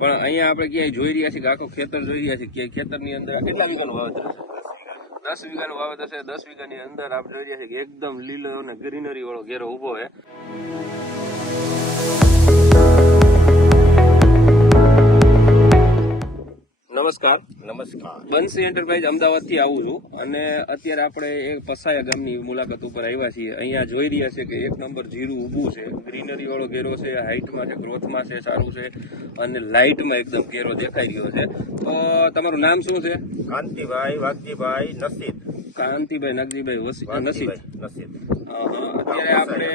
પણ અહીંયા આપણે ક્યાંય જોઈ રહ્યા છીએ કે આખો ખેતર જોઈ રહ્યા છીએ કે ખેતરની અંદર કેટલા વીઘાનું વાવેતર દસ વીઘાનું વાવેતર છે દસ વીઘાની અંદર આપણે જોઈ રહ્યા છીએ કે એકદમ લીલો અને ગ્રીનરી વાળો ઘેરો ઊભો છે. નમસ્કાર. નમસ્કાર. બંસી એન્ટરપ્રાઇઝ અમદાવાદથી આવું છું. અને અત્યારે આપણે એક પસાયા ગામની મુલાકાત ઉપર આવ્યા છીએ. અહીંયા જોઈ રહ્યા છે કે એક નંબર જીરું ઊભું છે. ગ્રીનરી વાળો ઘેરો છે હાઇટમાં છે ગ્રોથમાં છે સારું છે. અને લાઇટમાં એકદમ ઘેરો દેખાઈ રહ્યો છે. તો તમારું નામ શું છે? કાંતિભાઈ વાઘજીભાઈ નસીદ. કાંતિભાઈ નગજીભાઈ વસી નસીબ. અત્યારે આપણે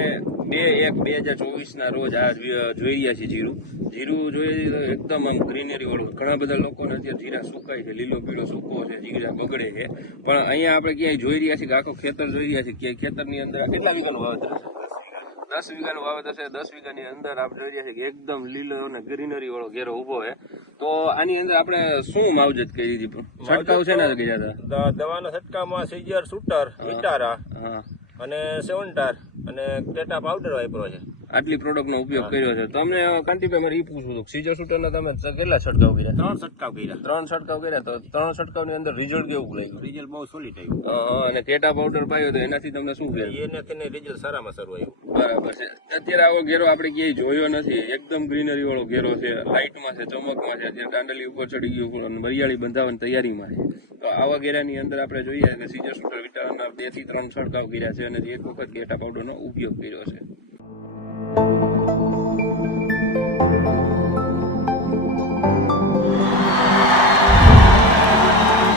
બે એક બે હજાર ચોવીસ ના રોજ આ જોઈ રહ્યા છીએ જીરું. જીરું જોઈએ તો એકદમ આમ ગ્રીનરી વાળું. ઘણા બધા લોકોને અત્યારે જીરા સુકાય છે લીલો પીળો સૂકો છે જીરા બગડે છે. પણ અહીંયા આપણે ક્યાંય જોઈ રહ્યા છીએ કે આખો ખેતર જોઈ રહ્યા છીએ કે ખેતરની અંદર કેટલા વીઘાનું વાવેતર છે દસ વીઘાનું વાવેતર છે. દસ વીઘાની અંદર આપણે જોઈ રહ્યા છે કે એકદમ લીલો અને ગ્રીનરી વાળો ઘેરો ઊભો છે. તો આની અંદર આપણે શું માવજત કરી હતી? છંટકાવ છે ને ગયા હતા? દવાના છંટકાવમાં સિજર શૂટર વિટારા અને સેવન્ટાર અને ટેટા પાવડર વાપરો છે. આટલી પ્રોડક્ટનો ઉપયોગ કર્યો છે. તમને કાંતિભાઈ મારે એ પૂછવું હતું. સીઝર શૂટરના તમે કેટલા છંટકાવ કર્યા? ત્રણ છંટકાવ કર્યા. ત્રણ છંટકાવ કર્યા? તો ત્રણ છંટકાવની અંદર રિઝલ્ટ કેવું લાગ્યું? રિઝલ્ટ બહુ સોલિડ આવ્યું. અને કેટા પાવડર પાયો તો એનાથી તમને શું ફેર? એનાથી રિઝલ્ટ સારામાં સારું આવ્યું. બરાબર છે. અત્યારે આવો ઘેરો આપણે ક્યાંય જોયો નથી. એકદમ ગ્રીનરી વાળો ઘેરો છે. લાઇટમાં છે ચમકમાં છે. અત્યારે દાંડલી ઉપર ચડી ગયું અને વરિયાળી બંધાવવાની તૈયારીમાં છે. તો આવા ઘેરાની અંદર આપણે જોઈએ કે સીઝર શૂટર વિટાના બેથી ત્રણ છંટકાવ કર્યા છે અને એક વખત કેટા પાવડરનો ઉપયોગ કર્યો છે. thank you